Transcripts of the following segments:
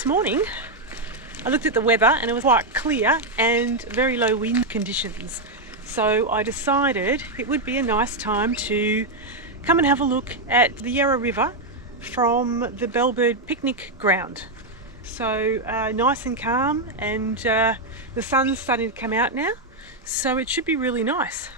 This morning I looked at the weather and it was quite clear and very low wind conditions, so I decided it would be a nice time to come and have a look at the Yarra River from the Bellbird Picnic Ground. So nice and calm, and the sun's starting to come out now, so it should be really nice.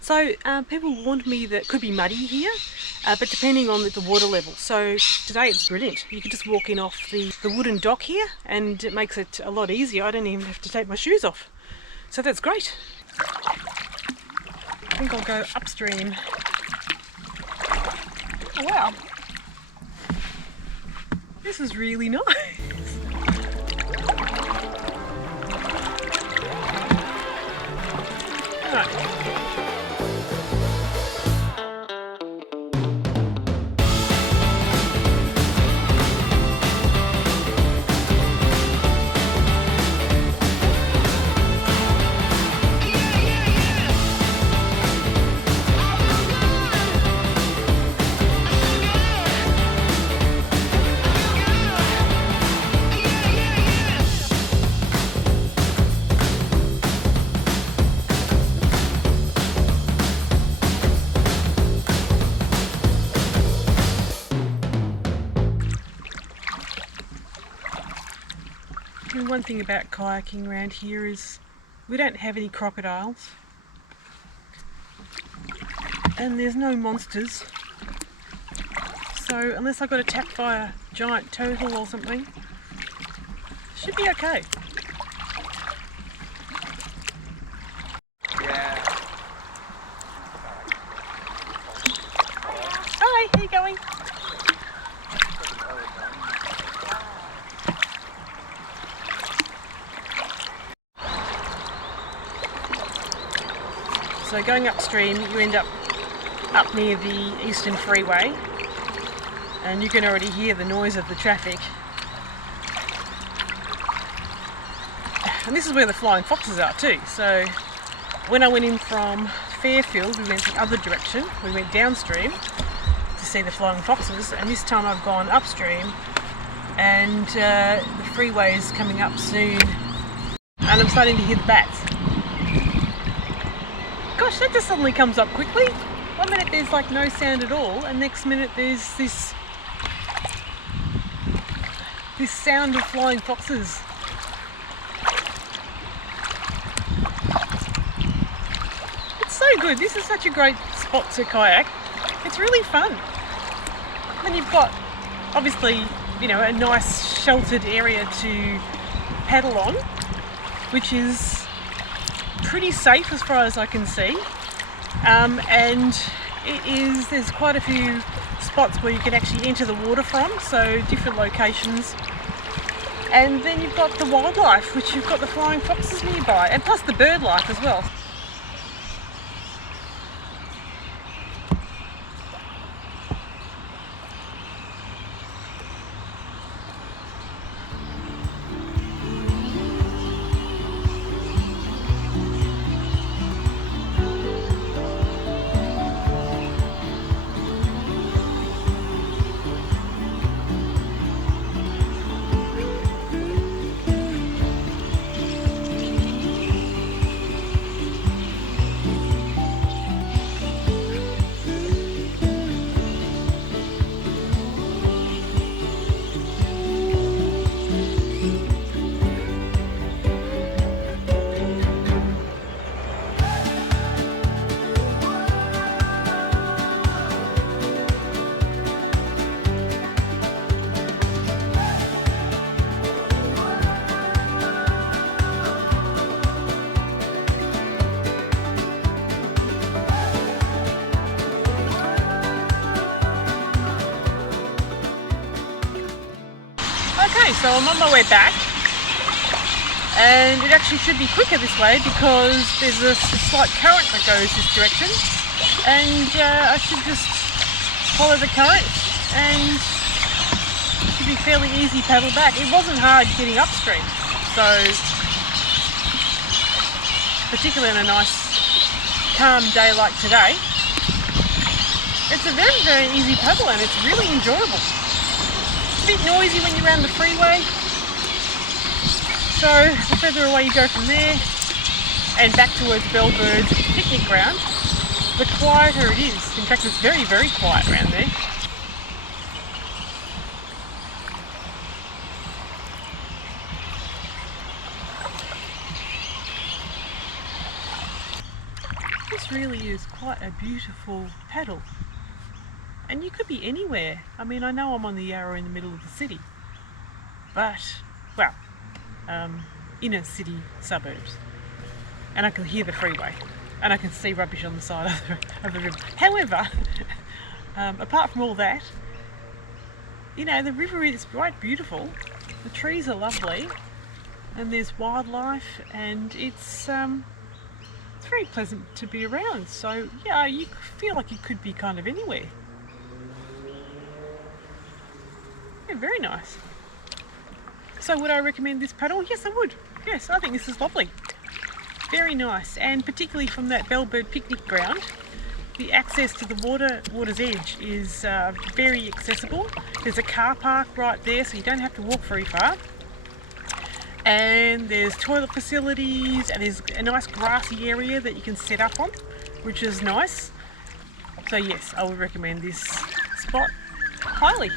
So people warned me that it could be muddy here, but depending on the water level. So today it's brilliant. You can just walk in off the wooden dock here and it makes it a lot easier. I don't even have to take my shoes off. So that's great. I think I'll go upstream. Oh wow. This is really nice. Alright. One thing about kayaking around here is we don't have any crocodiles and there's no monsters, so unless I got attacked by a giant turtle or something, should be okay. Yeah. Hi, how you going? So going upstream, you end up near the Eastern Freeway, and you can already hear the noise of the traffic. And this is where the flying foxes are too. So when I went in from Fairfield, we went the other direction. We went downstream to see the flying foxes, and this time I've gone upstream, and the freeway is coming up soon, and I'm starting to hear the bats. Gosh, that just suddenly comes up quickly. 1 minute there's like no sound at all, and next minute there's this sound of flying foxes. It's so good. This is such a great spot to kayak. It's really fun. And you've got, obviously, you know, a nice sheltered area to paddle on, which is pretty safe as far as I can see, and there's quite a few spots where you can actually enter the water from, so different locations. And then you've got the wildlife, which you've got the flying foxes nearby, and plus the bird life as well. Okay, so I'm on my way back, and it actually should be quicker this way because there's a slight current that goes this direction, and I should just follow the current and it should be fairly easy paddle back. It wasn't hard getting upstream, so particularly on a nice calm day like today, it's a very, very easy paddle and it's really enjoyable. It's a bit noisy when you're around the freeway, so the further away you go from there and back towards Bellbird Picnic Ground, the quieter it is. In fact, it's very, very quiet around there. This really is quite a beautiful paddle, and you could be anywhere. I mean, I know I'm on the Yarra in the middle of the city, but, well, inner city suburbs, and I can hear the freeway and I can see rubbish on the side of the river. However, apart from all that, you know, the river is quite beautiful, the trees are lovely, and there's wildlife, and it's very pleasant to be around. So yeah, you feel like you could be kind of anywhere. Yeah, very nice. So would I recommend this paddle? Yes, I would. Yes, I think this is lovely. Very nice, and particularly from that Bellbird Picnic Ground, the access to the water's edge is very accessible. There's a car park right there, so you don't have to walk very far. And there's toilet facilities, and there's a nice grassy area that you can set up on, which is nice. So yes, I would recommend this spot highly.